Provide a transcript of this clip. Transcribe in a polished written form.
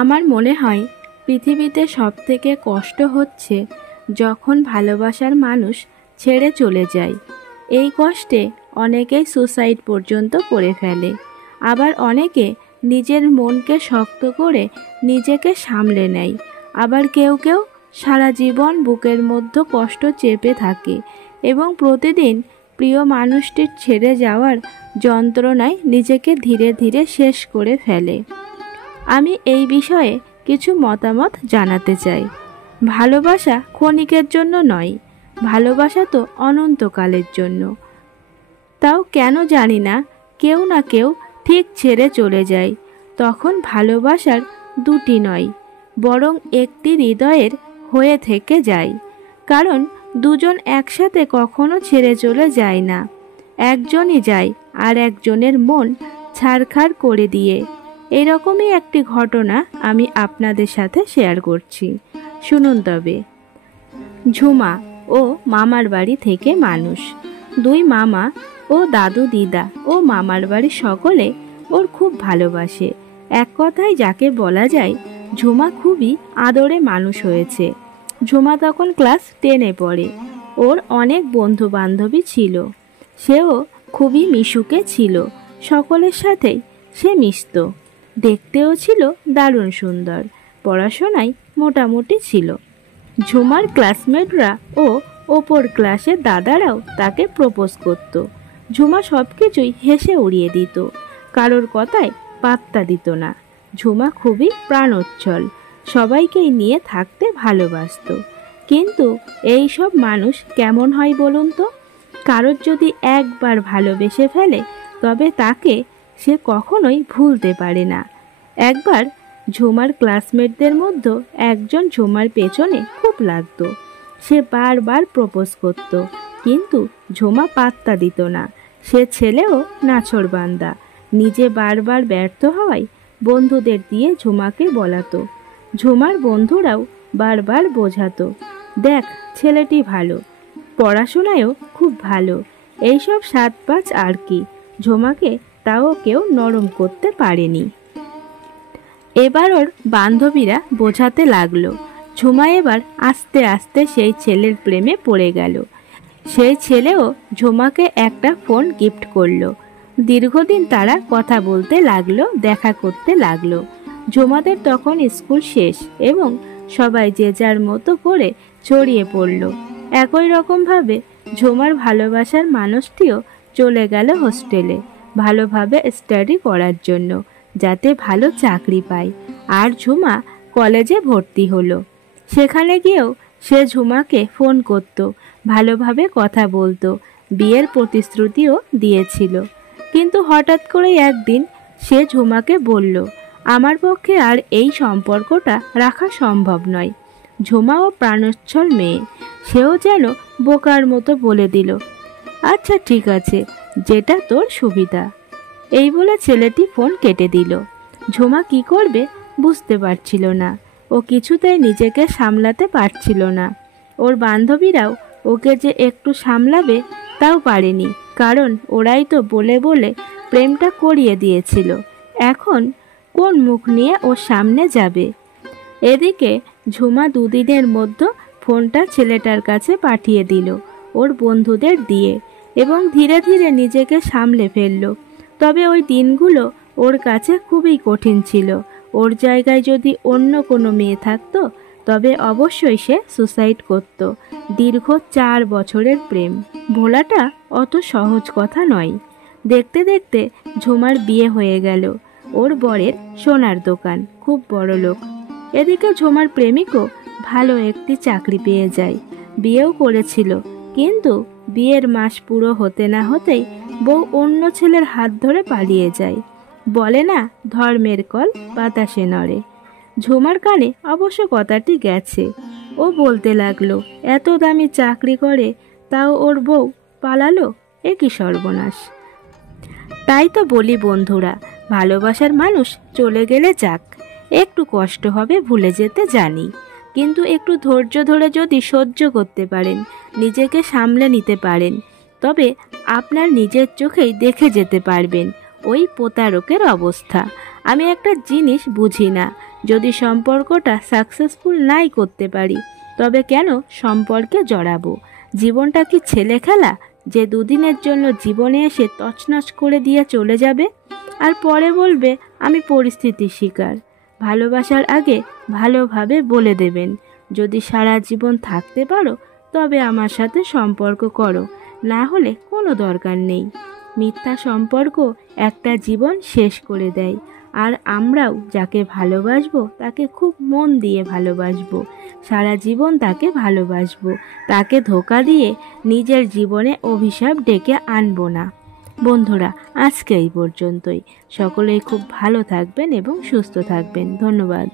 আমার মনে হয় পৃথিবীতে সবথেকে কষ্ট হচ্ছে যখন ভালোবাসার মানুষ ছেড়ে চলে যায়। এই কষ্টে অনেকেই সুসাইড পর্যন্ত করে ফেলে, আবার অনেকে নিজের মনকে শক্ত করে নিজেকে সামলে নেয়, আবার কেউ কেউ সারা জীবন বুকের মধ্যে কষ্ট চেপে থাকে এবং প্রতিদিন প্রিয় মানুষটির ছেড়ে যাওয়ার যন্ত্রণায় নিজেকে ধীরে ধীরে শেষ করে ফেলে। আমি এই বিষয়ে কিছু মতামত জানাতে চাই। ভালোবাসা ক্ষণিকের জন্য নয়, ভালোবাসা তো অনন্তকালের জন্য। তাও কেন জানি না, কেউ না কেউ ঠিক ছেড়ে চলে যায়। তখন ভালোবাসার দুটি নয়, বরং একটি হৃদয়ের হয়ে থেকে যায়। কারণ দুজন একসাথে কখনো ছেড়ে চলে যায় না, একজনই যায় আর একজনের মন ছারখার করে দিয়ে। এরকমই একটি ঘটনা আমি আপনাদের সাথে শেয়ার করছি, শুনুন তবে। ঝুমা ও মামার বাড়ি থেকে মানুষ। দুই মামা ও দাদু দিদা ও মামার বাড়ির সকলে ওর খুব ভালোবাসে। এক কথায় যাকে বলা যায়, ঝুমা খুবই আদরে মানুষ হয়েছে। ঝুমা তখন ক্লাস 10-এ পড়ে। ওর অনেক বন্ধু বান্ধবী ছিল, সেও খুবই মিশুকে ছিল। সকলের সাথেই সে মিশত, দেখতেও ছিল দারুণ সুন্দর, পড়াশোনায় মোটামুটি ছিল। ঝুমার ক্লাসমেটরা ও ওপর ক্লাসের দাদারাও তাকে প্রপোজ করত। ঝুমা সব কিছুই হেসে উড়িয়ে দিত, কারোর কথায় পাত্তা দিত না। ঝুমা খুবই প্রাণোচ্ছল, সবাইকেই নিয়ে থাকতে ভালোবাসত। কিন্তু এই সব মানুষ কেমন হয় বলুন তো? কারোর যদি একবার ভালোবেসে ফেলে তবে তাকে সে কখনোই ভুলতে পারে না। একবার ঝুমার ক্লাসমেটদের মধ্যে একজন ঝুমার পেছনে খুব লাগতো। সে বারবার প্রপোজ করত, কিন্তু ঝুমা পাত্তা দিত না। সে ছেলেও নাছোড়বান্দা, নিজে বারবার ব্যর্থ হওয়ায় বন্ধুদের দিয়ে ঝুমাকে বলাতো। ঝুমার বন্ধুরাও বারবার বোঝাতো, দেখ ছেলেটি ভালো, পড়াশোনায়ও খুব ভালো, এইসব 7-5 আর কি। ঝুমাকে তাও কেউ নরম করতে পারেনি। এবার ওর বান্ধবীরা বোঝাতে লাগলো। ঝুমা এবার আস্তে আস্তে সেই ছেলের প্রেমে পড়ে গেল। সেই ছেলেও ঝুমাকে একটা ফোন গিফট করলো। দীর্ঘদিন তারা কথা বলতে লাগলো, দেখা করতে লাগলো। ঝুমাদের তখন স্কুল শেষ এবং সবাই যে যার মতো করে ছড়িয়ে পড়ল। একই রকমভাবে ঝুমার ভালোবাসার মানুষটিও চলে গেল হোস্টেলে ভালোভাবে স্টাডি করার জন্য, যাতে ভালো চাকরি পায়। আর ঝুমা কলেজে ভর্তি হলো। সেখানে গিয়েও সে ঝুমাকে ফোন করত, ভালোভাবে কথা বলতো, বিয়ের প্রতিশ্রুতিও দিয়েছিল। কিন্তু হঠাৎ করে একদিন সে ঝুমাকে বলল, আমার পক্ষে আর এই সম্পর্কটা রাখা সম্ভব নয়। ঝুমাও প্রাণোচ্ছল মেয়ে, সেও যেন বোকার মতো বলে দিল, আচ্ছা ঠিক আছে, যেটা তোর সুবিধা। এই বলে ছেলেটি ফোন কেটে দিল। ঝুমা কি করবে বুঝতে পারছিল না। ও কিছুতেই নিজেকে সামলাতে পারছিল না। ওর বান্ধবীরাও ওকে যে একটু সামলাবে তাও পারেনি, কারণ ওরাই তো বলে বলে প্রেমটা করিয়ে দিয়েছিল। এখন কোন মুখ নিয়ে ওর সামনে যাবে? এদিকে ঝুমা দুদিনের মধ্যে ফোনটা ছেলেটার কাছে পাঠিয়ে দিল ওর বন্ধুদের দিয়ে, এবং ধীরে ধীরে নিজেকে সামলে ফেলল। তবে ওই দিনগুলো ওর কাছে খুবই কঠিন ছিল। ওর জায়গায় যদি অন্য কোনো মেয়ে থাকতো তবে অবশ্যই সে সুসাইড করত। দীর্ঘ 4 বছরের প্রেম ভোলাটা অত সহজ কথা নয়। দেখতে দেখতে ঝুমার বিয়ে হয়ে গেল। ওর বরের সোনার দোকান, খুব বড় লোক। এদিকে ঝুমার প্রেমিকও ভালো একটি চাকরি পেয়ে যায়, বিয়েও করেছিল। কিন্তু বিয়ের মাস পুরো হতে না হতেই বউ অন্য ছেলের হাত ধরে পালিয়ে যায়। বলে না, ধর্মের কল বাতাসে নড়ে। ঝুমার কানে অবশ্য কথাটি গেছে। ও বলতে লাগলো, এত দামি চাকরি করে তাও ওর বউ পালালো, এ কি সর্বনাশ। তাই তো বলি বন্ধুরা, ভালোবাসার মানুষ চলে গেলে যাক, একটু কষ্ট হবে, ভুলে যেতে জানি, কিন্তু একটু ধৈর্য ধরে যদি সহ্য করতে পারেন, নিজেকে সামলে নিতে পারেন, তবে আপনার নিজের চোখেই দেখে যেতে পারবেন ওই প্রতারকের অবস্থা। আমি একটা জিনিস বুঝি না, যদি সম্পর্কটা সাকসেসফুল নাই করতে পারি, তবে কেন সম্পর্কে জড়াবো? জীবনটা কি ছেলে খেলা যে দুদিনের জন্য জীবনে এসে তছনছ করে দিয়ে চলে যাবে আর পরে বলবে আমি পরিস্থিতির শিকার? ভালোবাসার আগে ভালোভাবে বলে দেবেন, যদি সারা জীবন থাকতে পারো তবে আমার সাথে সম্পর্ক করো, না হলে কোনো দরকার নেই। মিথ্যা সম্পর্ক একটা জীবন শেষ করে দেয়। আর আমরাও যাকে ভালোবাসবো তাকে খুব মন দিয়ে ভালোবাসবো, সারা জীবন তাকে ভালোবাসবো। তাকে ধোঁকা দিয়ে নিজের জীবনে অভিশাপ ডেকে আনবো না। বন্ধুরা, আজকে এই পর্যন্তই। সকলেই খুব ভালো থাকবেন এবং সুস্থ থাকবেন। ধন্যবাদ।